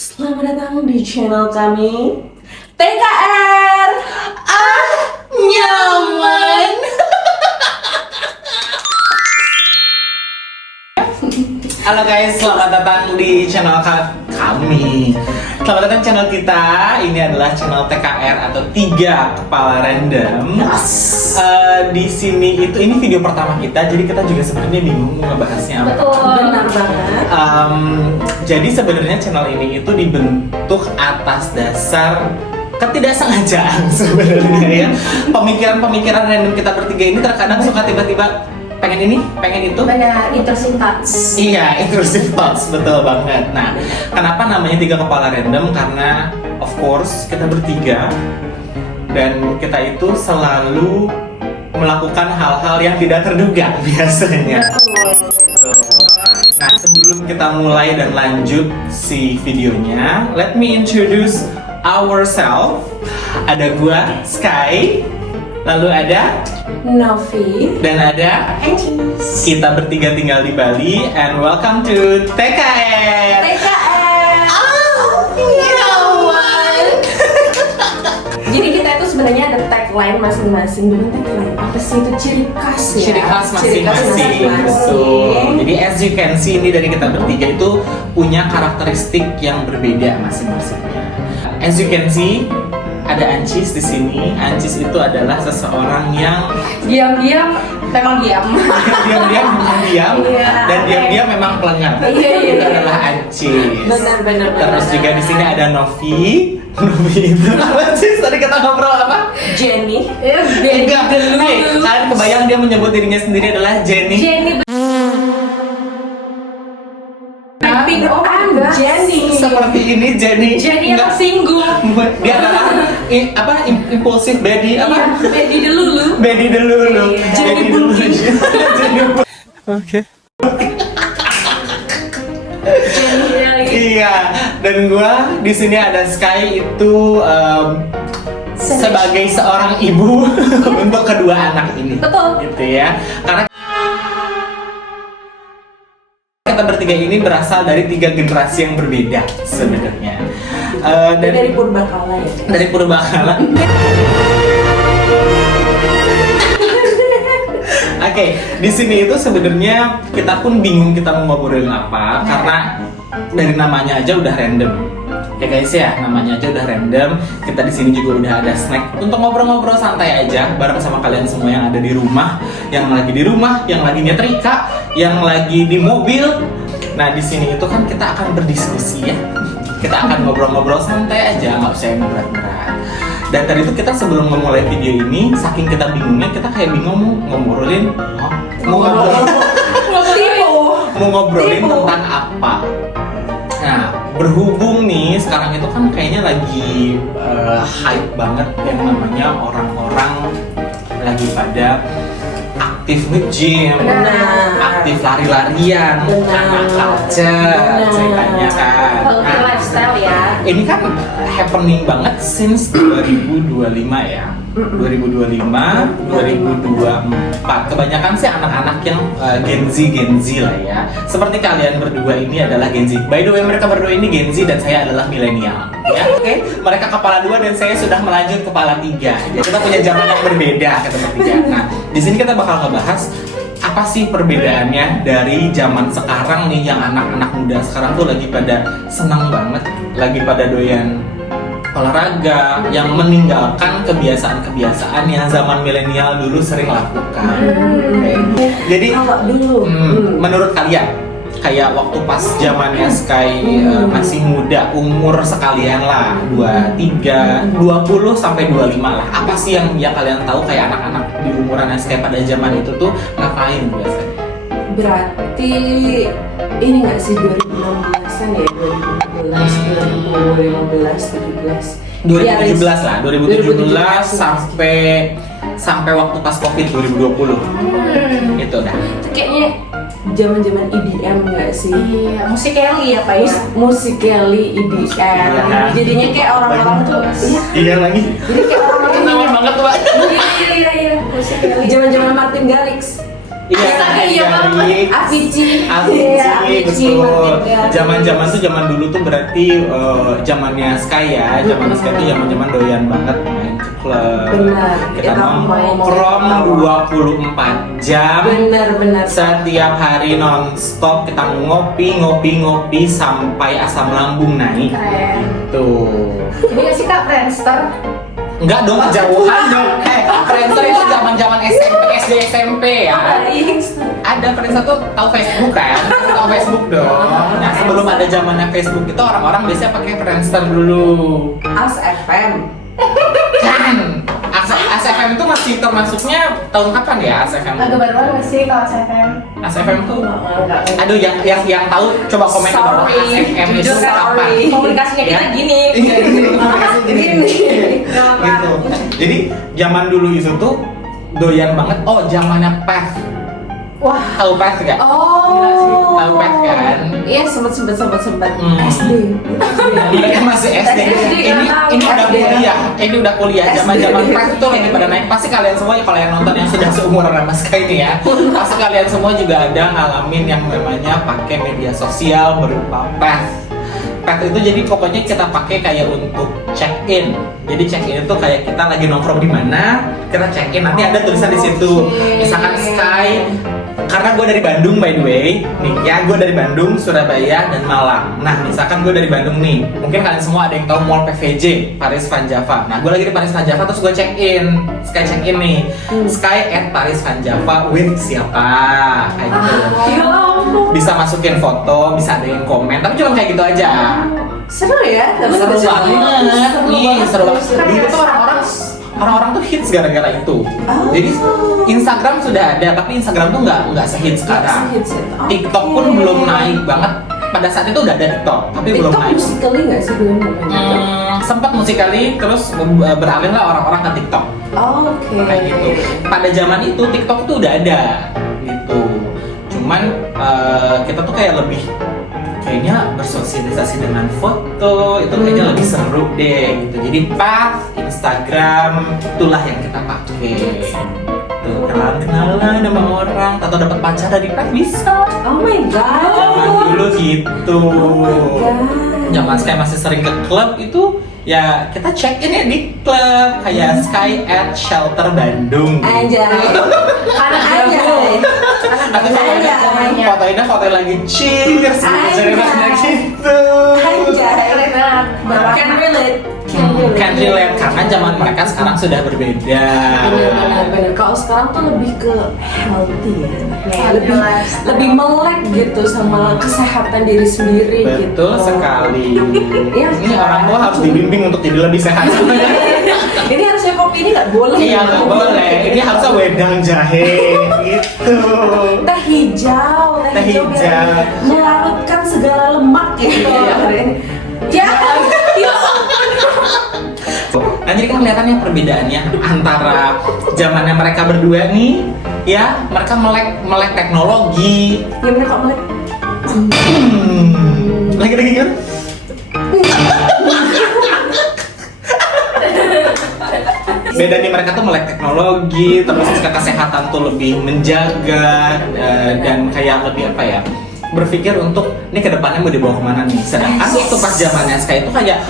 Selamat datang di channel kami TKR Nyaman. Halo guys, selamat datang di channel kami. Selamat datang channel kita. Ini adalah channel TKR atau 3 Kepala Random. Di sini ini video pertama kita, jadi kita juga sebenarnya bingung mau ngebahasnya apa. Betul, benar banget. Jadi sebenarnya channel ini itu dibentuk atas dasar ketidaksengajaan sebenarnya ya. Pemikiran-pemikiran random kita bertiga ini terkadang suka tiba-tiba pengen ini, pengen itu. Benar, intrusive thoughts. Iya, intrusive thoughts, betul banget. Nah, kenapa namanya 3 Kepala Random? Karena of course kita bertiga dan kita itu selalu melakukan hal-hal yang tidak terduga biasanya. Nah, sebelum kita mulai dan lanjut si videonya, let me introduce ourselves. Ada gua, Sky, lalu ada Novi dan ada Anjis. kita bertiga tinggal di Bali, and welcome to TKR. TKR. Nyaman. Jadi kita itu sebenarnya ada tagline masing-masing. Bukan tagline, apa sih itu ciri khas ya? Ciri khas masing-masing. Betul. Jadi as you can see ini dari kita bertiga itu punya karakteristik yang berbeda masing-masingnya. As you can see ada Ancis di sini. Ancis itu adalah seseorang yang Diam-diam memang diam. diam-diam memang diam Iya. dan diam-diam memang pelengap. Iya. Itu adalah Ancis. Benar. Terus juga di sini ada Novi. Novi itu apa sih? Tadi kita ngobrol apa? Jenny. Enggak. Hey, kalian kebayang dia menyebut dirinya sendiri adalah Jenny? Jenny. Oh, enggak. Jenny. Seperti ini Jenny. Jenny yang Enggak. tersinggung. Dia adalah impulsif baby apa? Iya, Baby dulu. Baby dulu. Iya. Jenny dulu. Jenny. Oke. Iya, dan gua di sini ada Sky itu sebagai seorang ibu untuk kedua anak ini. Betul. Gitu ya. Karena kita bertiga ini berasal dari 3 generasi yang berbeda sebenarnya. Dari Purbakala ya. Dari Purbakala. Oke, di sini itu sebenarnya kita pun bingung kita mau ngobrolin apa karena dari namanya aja udah random. Ya guys ya, namanya aja udah random. Kita di sini juga udah ada snack untuk ngobrol-ngobrol santai aja bareng sama kalian semua yang ada di rumah, yang lagi di rumah, yang lagi nyetrika, yang lagi di mobil. Nah, di sini itu kan kita akan berdiskusi ya. Kita akan ngobrol-ngobrol santai aja, nggak usah yang berat-berat. Dan tadi itu kita sebelum memulai video ini, saking kita bingungnya, kita kayak bingung mau ngobrolin, mau ngobrolin tentang apa. Nah, berhubung nih sekarang itu kan kayaknya lagi hype banget yang namanya orang-orang lagi pada aktif nge-gym, aktif lari-larian, anak culture ceritanya kan. Healthy lifestyle ya. Ini kan happening banget since 2025 ya. 2025, 2024. Kebanyakan sih anak-anak yang Gen Z lah ya. Seperti kalian berdua ini adalah Gen Z. By the way, mereka berdua ini Gen Z dan saya adalah milenial. Ya, oke. Mereka kepala 2 dan saya sudah melanjut kepala 3. Jadi kita punya zaman yang berbeda kita bertiga. Nah, di sini kita bakal ngebahas apa sih perbedaannya dari zaman sekarang nih yang anak-anak muda sekarang tuh lagi pada senang banget, lagi pada doyan olahraga, yang meninggalkan kebiasaan-kebiasaan yang zaman milenial dulu sering lakukan. Jadi menurut kalian kayak waktu pas zamannya Sky masih muda, umur sekalian lah 23, 20 sampai 25 lah. Apa sih yang ya kalian tahu kayak anak-anak di umuran Sky pada zaman itu tuh ngapain biasanya? Berarti ini nggak sih 2016an ya? 2015, 17 lah, 2017 sampai waktu pas Covid 2020. Itu dah. Itu kayaknya zaman-zaman EDM nggak sih? Iya, musik Kelly ya Pak ya. Musically EDM. Iya. Jadinya kayak orang-orang tuh. Iya lagi. Jadi kayak orang-orang Ketahuan banget tuh, Pak. Iya, musik Kelly. zaman-zaman Martin Garrix. Iya, Astaga, iya dari banget. Avicii. Avicii, betul. juga. Zaman-zaman tuh zaman dulu tuh berarti zamannya Sky ya. Zaman Sky tuh zaman-zaman doyan banget main ke klub. Benar. Kita Kita nongkrong main 24 jam. Benar. Setiap hari nonstop kita ngopi sampai asam lambung naik. Keren. Tuh. Ini nggak sih Kak Friendster? Enggak dong, kejauhan dong. Friendster itu zaman-zaman SMP, SD, SMP ya. Ada Friendster tuh tahu Facebook kan? Tahu Facebook dong. Nah, sebelum ada zamannya Facebook itu orang-orang biasanya pakai Friendster dulu. As FM. Kan? ASFM itu masih termasuknya tahun kapan ya ASFM? Agak baru nggak sih kalau SFM? ASFM tuh Enggak. aduh yang tahu coba komen di bawah ASFM itu Jujur, Kak, kapan? komunikasinya kita Ya? gini. Iya, gitu. Jadi zaman dulu itu tuh doyan banget. Oh, zamannya PES. Wah. Tahu PES gak? Oh. Tahu PES kan? Iya, sempet. Hmm. SD. Mereka masih SD. Ini udah SD. kuliah. Ini udah kuliah. Zaman-zaman PES itu lagi pada naik. Pasti kalian semua kalau yang nonton yang sudah seumuran sama Sky ini ya, pasti kalian semua juga ada ngalamin yang namanya pakai media sosial berupa PES. PES itu jadi pokoknya kita pakai kayak untuk check in. Jadi check in itu kayak kita lagi nongkrong di mana, kita check in. Nanti ada tulisan di situ. Misalkan Sky, karena gue dari Bandung by the way, nih ya gue dari Bandung, Surabaya dan Malang. Nah misalkan gue dari Bandung nih, mungkin kalian semua ada yang tahu Mall PVJ, Paris Van Java. Nah gue lagi di Paris Van Java terus gue check in, Sky check in nih, Sky at Paris Van Java with siapa, kayak gitu. Ya ampun. Bisa masukin foto, bisa ada yang komen, tapi cuma kayak gitu aja. Seru ya? Seru banget, nih seru banget. Dulu Kayak tuh orang-orang tuh hits gara-gara itu. Jadi Instagram sudah ada, tapi Instagram tuh nggak sehits sekarang. TikTok pun belum naik banget. Pada saat itu udah ada TikTok, tapi belum TikTok naik. musikali nggak sih dulu namanya? Sempat musikali, terus beralih lah orang-orang ke TikTok. Oke. Kayak gitu. Pada zaman itu TikTok tuh udah ada, gitu. Cuman kita tuh kayak lebih kayaknya bersosialisasi dengan foto itu kayaknya lebih seru deh gitu. Jadi pas Instagram itulah yang kita pakai. Tuh kenalan sama orang atau dapat pacar dari pet bisa. Oh my god. Zaman dulu gitu. Oh my god. Zaman Sky masih sering ke klub itu ya kita check in ya di klub kayak Sky at Shelter Bandung. Anjay. Anak Anjay. Atau Anjay. fotonya foto lagi cheers Anjay. gitu. Anjay. Keren banget. Can relate. Can relate karena zaman mereka sekarang sudah berbeda. Benar. Kalau sekarang tuh lebih ke healthy ya. Healthy Lebih lifestyle. lebih melek gitu sama kesehatan diri sendiri gitu. Betul sekali. Iya. Ini orang tua harus dibimbing untuk jadi lebih sehat. Ini harusnya kopi ini nggak boleh. Iya nggak boleh. Ini harusnya wedang jahe gitu. Teh hijau Teh hijau. biar melarutkan segala lemak gitu. Ya. Nah jadi kan kelihatannya perbedaannya antara zamannya mereka berdua nih, ya mereka melek teknologi. Ya bener kok melek. Lagi kan? Beda nih mereka tuh melek teknologi, terus kesehatan tuh lebih menjaga dan kayak lebih apa ya? Berpikir untuk ini kedepannya mau dibawa kemana nih. Sedangkan waktu pas zamannya Sky itu kayak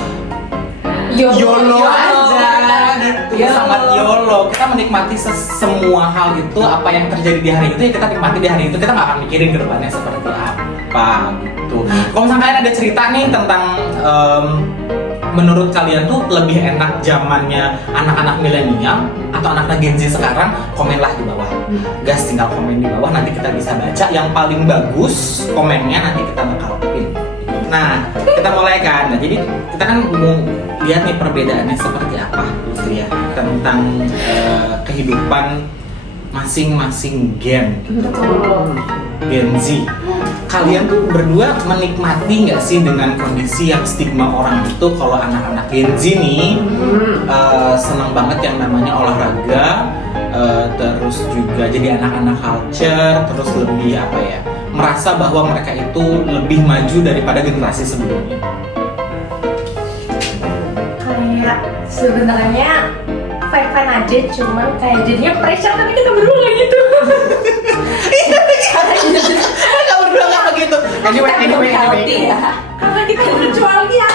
YOLO aja gitu, YOLO. sangat YOLO. Kita menikmati semua hal itu, apa yang terjadi di hari itu ya kita nikmati di hari itu. Kita nggak akan mikirin kedepannya seperti apa gitu. Kalau misalnya kalian ada cerita nih tentang menurut kalian tuh lebih enak zamannya anak-anak milenial atau anak-anak Gen Z sekarang, komenlah di bawah. Guys, tinggal komen di bawah, nanti kita bisa baca yang paling bagus komennya, nanti kita bakal pin. Nah, kita mulai kan. Nah, jadi kita kan mau lihat nih perbedaannya seperti apa gitu ya tentang kehidupan masing-masing Gen Z. Kalian tuh berdua menikmati nggak sih dengan kondisi yang stigma orang itu kalau anak-anak Gen Z nih senang banget yang namanya olahraga, terus juga jadi anak-anak culture, terus lebih apa ya, merasa bahwa mereka itu lebih maju daripada generasi sebelumnya. Kayak sebenarnya fine aja, cuman kayak jadinya pressure tapi kita berdua nggak gitu. Enggak berdua enggak begitu. Anyway. Karena kita berkecualian,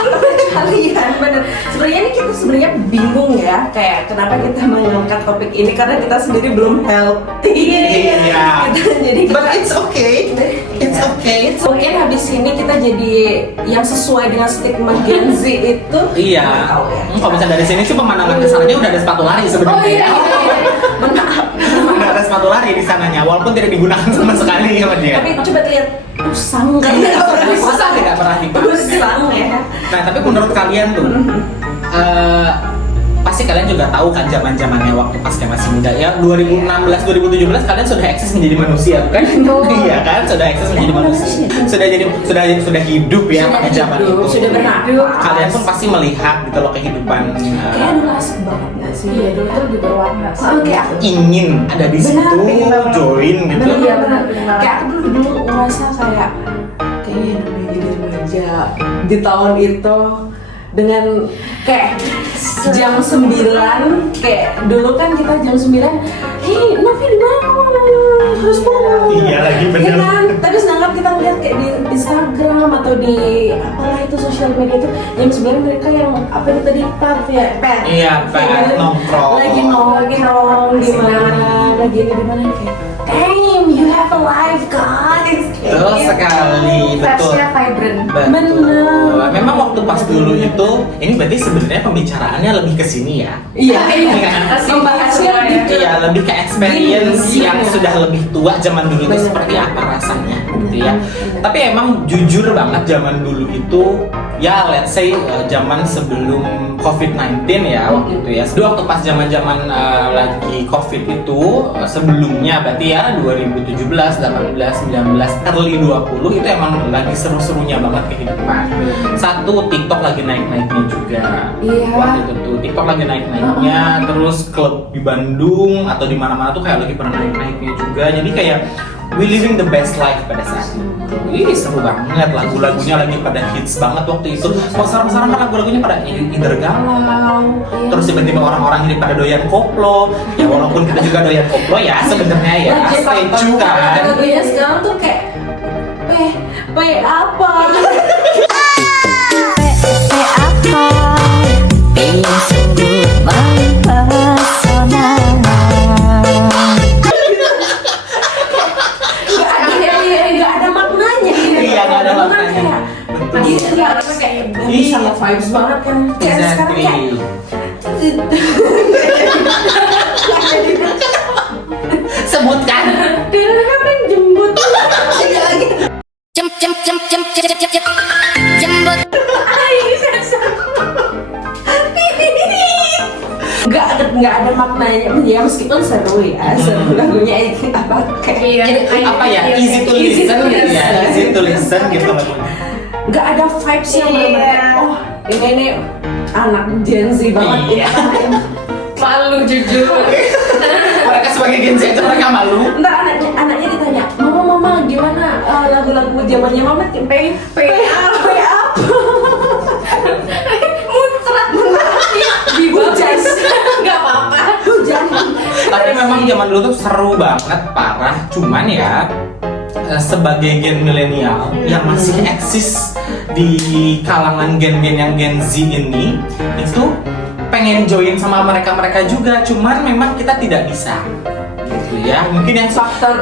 bener. Sebenarnya ini kita sebenarnya bingung ya, kayak kenapa kita mengangkat topik ini karena kita sendiri belum healthy. Iya. Jadi But it's okay. It's okay. mungkin habis ini kita jadi yang sesuai dengan stigma Gen Z itu. Iya. Nggak tahu ya. Kalau misalnya dari sini sih pemandangan kesananya udah ada sepatu lari sebenarnya. Oh iya. Maaf. Udah ada sepatu lari di sananya, walaupun tidak digunakan sama sekali sama dia. Tapi coba lihat usang kan? Masa tidak pernah dipakai? Usang ya. Nah, tapi menurut kalian tuh, pasti kalian juga tahu kan zaman-zamannya waktu pas kayak masih muda ya, 2016, 2017 kalian sudah eksis menjadi manusia, bukan? Iya kan, sudah eksis menjadi manusia, sudah hidup ya pada zaman itu. Sudah bernafas. Kalian pun pasti melihat gitu loh kehidupan. Kayak dulu asik banget nggak sih? Iya, dulu tuh lebih berwarna sih. Oke, Ingin ada di situ, pengen banget. join gitu. Iya benar. Kayak aku dulu ngerasa kayak kayaknya namanya jadi remaja di tahun itu dengan kayak jam 9, kayak dulu kan kita jam 9, hei Novi di mana? Harus pulang. Iya lagi, bener. Iya kan? Tapi sedangkan kita lihat kayak di Instagram atau di apalah itu sosial media itu jam 9 mereka yang apa itu tadi pet. Iya, pet, nongkrong. Lagi nongkrong di mana? Lagi di mana kayak damn, you have a life guys. Betul sekali, betul. Versinya vibrant. Betul. Memang waktu pas dulu itu, ini berarti sebenarnya pembicaraannya lebih ke sini ya. Iya, Membahasnya lebih ke Iya, lebih ke experience Iya. yang sudah lebih tua zaman dulu itu Bener. seperti apa rasanya gitu ya. Bener. Tapi emang jujur banget zaman dulu itu ya let's say zaman sebelum COVID-19 ya waktu itu ya. Jadi waktu pas zaman-zaman lagi COVID itu sebelumnya berarti ya 2017, 18, 19, early 20 itu emang lagi seru-serunya banget kehidupan. Satu, TikTok lagi naik-naiknya juga. Iya. Waktu itu tuh TikTok lagi naik-naiknya, terus klub di Bandung atau di mana-mana tuh kayak lagi pernah naik-naiknya juga. Jadi kayak we living the best life pada saat itu. Ih seru banget, lagu-lagunya lagi pada hits banget waktu itu. Kalau sekarang-sekarang kan lagu-lagunya pada either galau, terus tiba-tiba orang-orang jadi pada doyan koplo. Ya walaupun kita juga doyan koplo ya sebenarnya ya. Stay true kan. Lagunya sekarang tuh kayak P apa? Nggak ada maknanya. Iya, nggak ada Dulu kan maknanya. kayak, Betul. Iya, kayak bisa nge-vibes banget kan. Kayak sekarang kayak Sebutkan. dia kan jembut. Jembut. Nggak ada maknanya ya, meskipun seru ya, seru lagunya itu apa kayak Iya. Apa ya? Easy to listen gitu ya. Easy to listen gitu lagunya. nggak ada vibes yang Iya. benar-benar oh ini anak Gen Z banget. Iya. Malu jujur. Mereka sebagai Gen Z itu mereka malu. Ntar anaknya ditanya, mama gimana lagu-lagu zamannya mama P apa? Muncrat hujan, Nggak apa-apa. hujan. Tapi memang zaman dulu tuh seru banget, parah. Cuman ya sebagai gen milenial yang masih eksis di kalangan gen-gen yang Gen Z ini itu pengen join sama mereka-mereka juga, cuman memang kita tidak bisa gitu ya. Mungkin yang faktor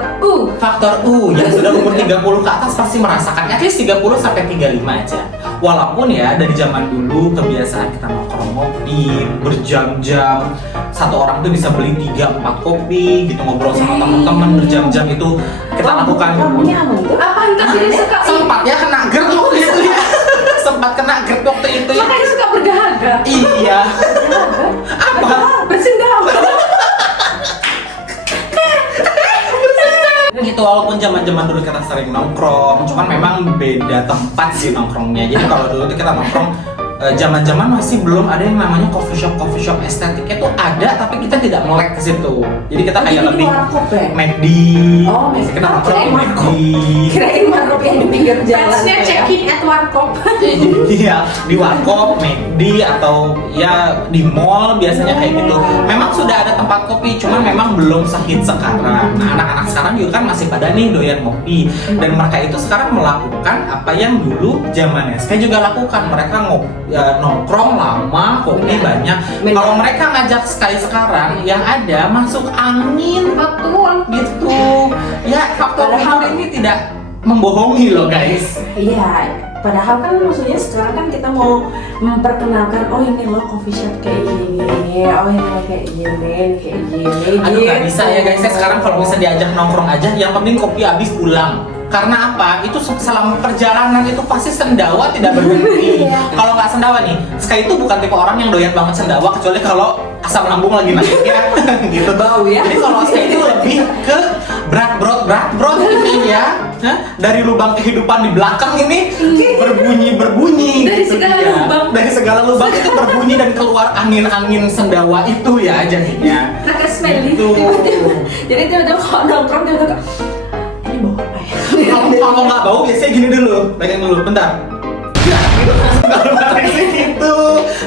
yang sudah umur 30 ke atas pasti merasakan at least 30 sampai 35 aja. Walaupun ya dari zaman dulu kebiasaan kita nongkrong ngopi berjam-jam, satu orang tuh bisa beli 3-4 kopi gitu, ngobrol sama teman-teman berjam-jam itu kita lakukan dulu. Kamunya apa itu? Apa entah sih suka Sempat ya kena GERD waktu itu ya. Sempat kena GERD waktu itu ya. makanya suka berdahaga. Iya. Apa? Bersendawa. Gitu, walaupun zaman-zaman dulu kita sering nongkrong, cuman memang beda tempat sih nongkrongnya. Jadi kalau dulu tuh kita nongkrong zaman-zaman masih belum ada yang namanya coffee shop estetiknya tuh ada, tapi kita tidak melek ke situ. Jadi kita kayak Jadi lebih warkop ya? McD. Oh, Biasanya kita McD. nongkrong di McD. Kirain warkop yang di pinggir jalan. Fansnya kayak. check in at warkop. Iya, di warkop, McD atau ya di mall biasanya kayak gitu. Memang sudah ada tempat kopi, cuman memang belum sehits sekarang. Nah, anak-anak sekarang juga kan masih pada nih doyan kopi, dan mereka itu sekarang melakukan apa yang dulu zaman SK juga lakukan. Mereka nongkrong lama, kopi banyak. Benar. Kalau mereka ngajak sekali sekarang, yang ada masuk angin, betul gitu. Ya, faktor Padahal- ini tidak membohongi loh guys. Iya, padahal kan maksudnya sekarang kan kita mau memperkenalkan, oh ini loh coffee shop kayak gini, oh ini loh kayak gini. Aduh nggak gitu. bisa ya guys, saya sekarang kalau bisa diajak nongkrong aja, yang penting kopi habis pulang. Karena apa? Itu selama perjalanan itu pasti sendawa tidak berhenti. Kalau nggak sendawa nih, Sky itu bukan tipe orang yang doyan banget sendawa, kecuali kalau asam lambung lagi naik ya, gitu. Bau ya. Jadi kalau Sky itu lebih ke berat ini ya. Hah? Dari lubang kehidupan di belakang ini berbunyi. Dari gitu segala dia. lubang. Dari segala lubang itu berbunyi dan keluar angin-angin sendawa itu ya jadinya. Agak smelly. Gitu. Jadi tiba-tiba kalau nongkrong tiba-tiba ini bau apa ya? Kalau nggak bau biasanya gini dulu, pegang dulu, bentar. Ya, gitu langsung keluar dari situ,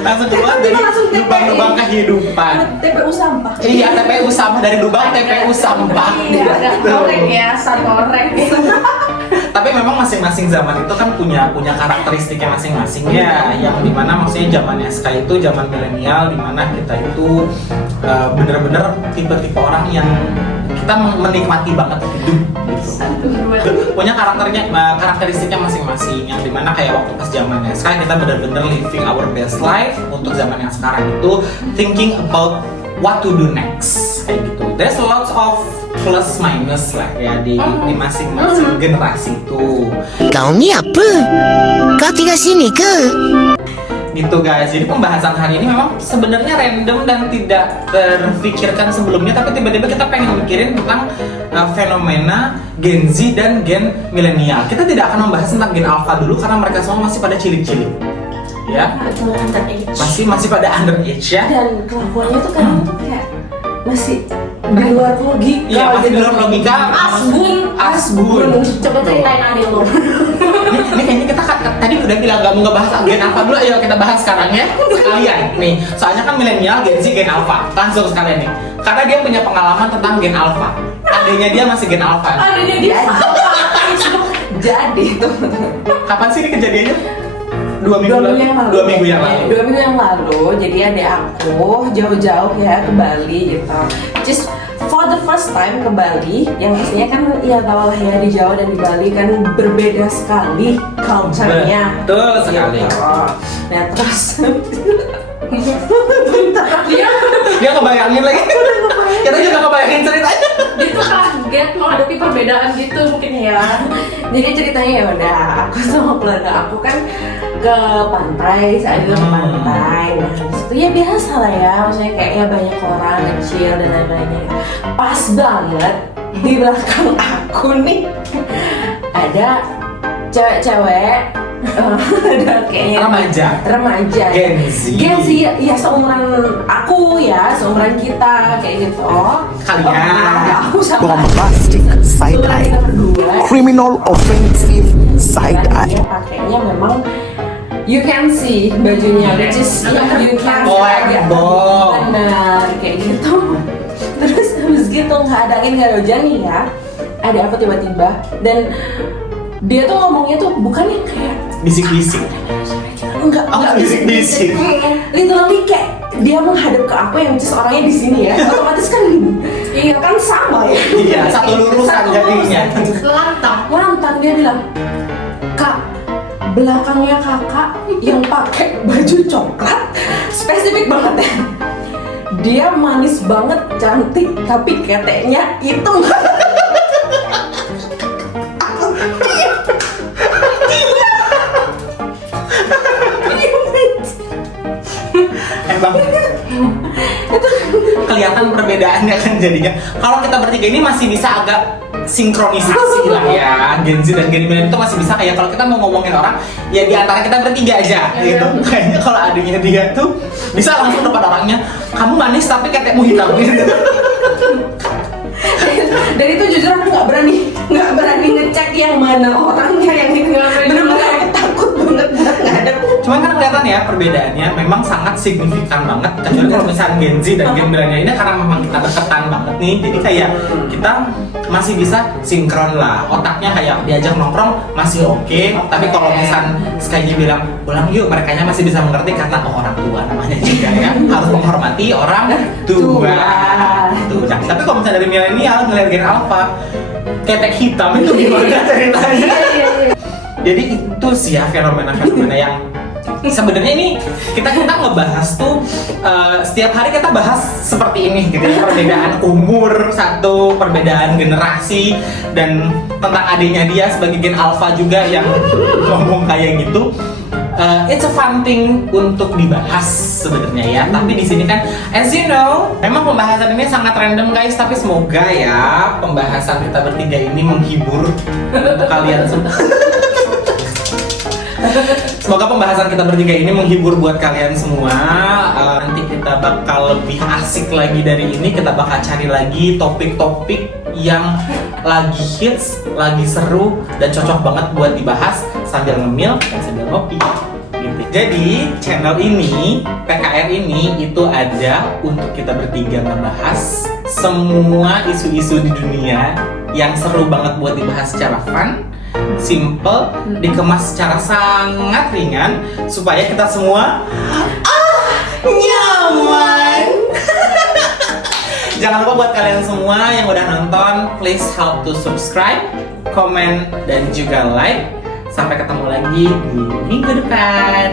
langsung keluar dari Langsung TPI. lubang-lubang kehidupan. TPU sampah. Iya, TPU sampah, dari lubang TPU sampah. Iya, ada Gitu. korek ya, san korek. Tapi memang masing-masing zaman itu kan punya karakteristiknya masing-masing ya, yang dimana maksudnya zaman SK itu zaman milenial, dimana kita itu bener-bener tipe-tipe orang yang kita menikmati banget hidup gitu. Satu, dua. Punya karakteristiknya masing-masing, yang dimana kayak waktu pas zamannya sekarang kita benar-benar living our best life. Untuk zaman yang sekarang itu thinking about what to do next kayak gitu. There's lots of plus minus lah ya di masing-masing generasi itu Kau ni apa? Kau tinggal sini ke? gitu guys. Jadi pembahasan hari ini memang sebenarnya random dan tidak terfikirkan sebelumnya, tapi tiba-tiba kita pengen mikirin tentang fenomena Gen Z dan Gen milenial. Kita tidak akan membahas tentang Gen Alpha dulu karena mereka semua masih pada cilik-cilik ya, Atau underage. masih pada underage ya. Dan kelakuannya tuh kadang tuh kayak masih di luar logika. Iya, masih di luar gitu. logika. Asbun. Coba ceritain adil lo. Ini kayaknya kita tadi udah bilang gak mau ngebahas Gen Alpha dulu, ayo kita bahas sekarang ya sekalian nih. Soalnya kan milenial, Gen Z, Gen Alpha, langsung sekalian nih. Karena dia punya pengalaman tentang Gen Alpha. Adanya dia masih Gen Alpha. Adanya dia Jadi itu Kapan sih ini kejadiannya? 2 minggu lalu. 2 minggu yang lalu. 2 minggu yang lalu. Jadi adik aku jauh-jauh ya ke Bali gitu. Just for the first time ke Bali, yang pastinya kan ya tau lah ya di Jawa dan di Bali kan berbeda sekali culture-nya. Betul sekali. Gitu. Nah terus Dia ngebayangin lagi. Kita juga ngebayangin ceritanya. dia tuh kaget menghadapi perbedaan gitu mungkin ya. jadi ceritanya ya udah aku sama keluarga aku kan ke pantai, saat itu ke pantai. Nah disitu ya biasa lah ya, maksudnya kayak ya banyak orang kecil dan lain-lainnya. Pas banget di belakang aku nih ada cewek-cewek, ada kayaknya remaja Gen Z. ya seumuran aku ya, seumuran kita kayak gitu. Kalian. Aku sama Bombastic side seumuran eye. kita berdua. Criminal offensive side eye. Dia pakainya memang you can see bajunya, which is you can see Black ball. benar kayak gitu. Terus habis gitu nggak ada angin nggak ada hujan nih ya, ada aku tiba-tiba dan dia tuh ngomongnya tuh bukan yang kayak Bisik-bisik. enggak bisik-bisik. literally kayak dia menghadap ke aku yang which is orangnya di sini ya, otomatis kan iya kan sama ya. Iya, satu lurus kan jadinya. Lantang. Dia bilang, "Kak, belakangnya kakak yang pakai baju coklat spesifik banget ya. Dia manis banget, cantik, tapi keteknya hitam." Emang kelihatan perbedaannya kan jadinya. Kalau kita bertiga ini masih bisa agak sinkronisasi lah ya. Gen Z dan Gen milenial itu masih bisa kayak kalau kita mau ngomongin orang ya di antara kita bertiga aja gitu. Kayaknya kalau adanya dia tuh bisa langsung depan orangnya, kamu manis tapi ketekmu hitam gitu. Dan itu jujur aku nggak berani ngecek yang mana orangnya, yang itu benar-benar aku takut banget buat ngadep. Cuman kan kelihatan ya perbedaannya memang sangat signifikan banget. Kecuali kalau misalnya Gen Z dan Gen milenial ini karena memang kita deketan banget nih, jadi kayak kita masih bisa sinkron lah. Otaknya kayak diajak nongkrong masih oke. Tapi kalau misalnya sekalinya bilang pulang yuk, merekanya masih bisa mengerti karena orang tua namanya juga ya. Harus menghormati orang tua. Tuh. Nah, tapi kalau misalnya dari milenial ngeliat Gen Alpha ketek hitam itu gimana ceritanya? Jadi itu sih ya fenomena-fenomena yang sebenarnya ini kita ngebahas tuh setiap hari kita bahas seperti ini gitu ya, perbedaan umur satu, perbedaan generasi, dan tentang adiknya dia sebagai Gen Alpha juga yang ngomong kayak gitu. It's a fun thing untuk dibahas sebenarnya ya. Tapi di sini kan, as you know, memang pembahasan ini sangat random guys. Tapi semoga ya pembahasan kita bertiga ini menghibur kalian semua. Semoga pembahasan kita bertiga ini menghibur buat kalian semua. Nanti kita bakal lebih asik lagi dari ini. Kita bakal cari lagi topik-topik yang lagi hits, lagi seru, dan cocok banget buat dibahas sambil ngemil dan sambil ngopi. Gitu. Jadi channel ini, PKR ini itu ada untuk kita bertiga ngebahas semua isu-isu di dunia yang seru banget buat dibahas secara fun, simple, dikemas secara sangat ringan supaya kita semua nyaman. Jangan lupa buat kalian semua yang udah nonton, please help to subscribe, comment, dan juga like. Sampai ketemu lagi di minggu depan.